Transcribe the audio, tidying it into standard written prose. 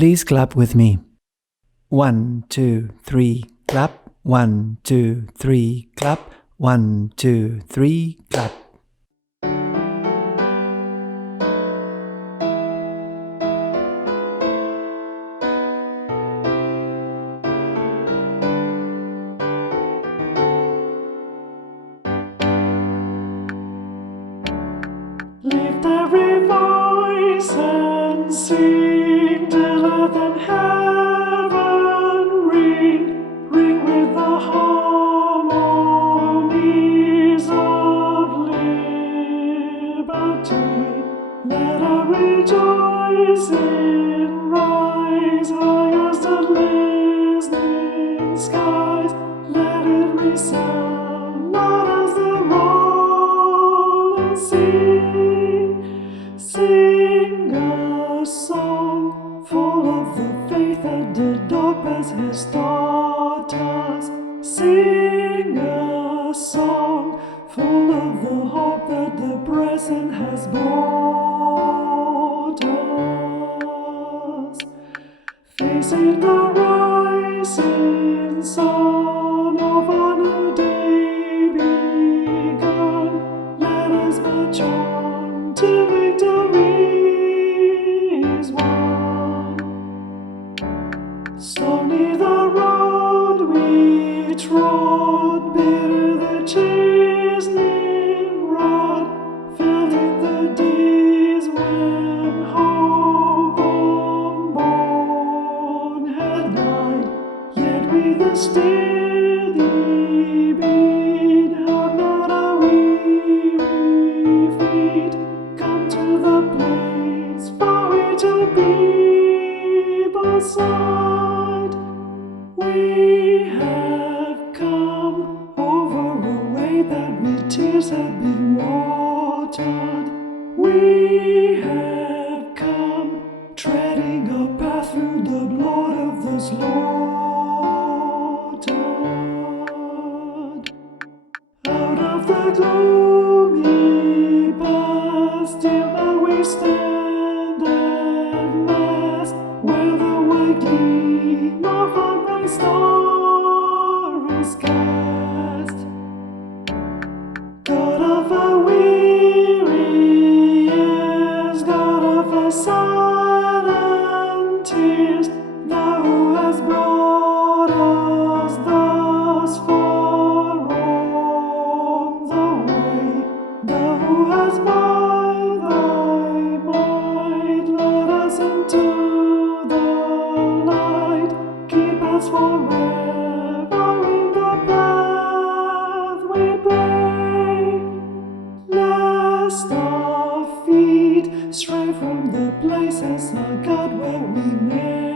Please clap with me. 1, 2, 3, clap. 1, 2, 3, clap. 1, 2, 3, clap. Lift every voice and sing till earth and heaven ring, ring with the harmonies of liberty. Let our rejoicing rise high as the listening skies. Let it resound loud as the rolling sea. Sing a song full of the faith that the dog has taught us. Sing a song full of the hope that the present has brought us. Facing the rising sun of a new day begun, let us march on till victory is won. Stony the road we trod, bitter the chast'ning rod, felt in the days when hope unborn had died. Yet with a steady beat, have not our weary feet come to the place for we to be beside. We have come over a way that with tears have been watered. We have come treading a path through the blood of the slaughtered. Out of the gloomy past, till now we stand at last, where the white gleam of a bright star is cast. God of our weary years, God of our silent tears, Thou who hast brought us thus far on the way, Thou who hast by Thy might led us into the light, keep us forever in the path we pray, lest our feet stray from the places of God where we may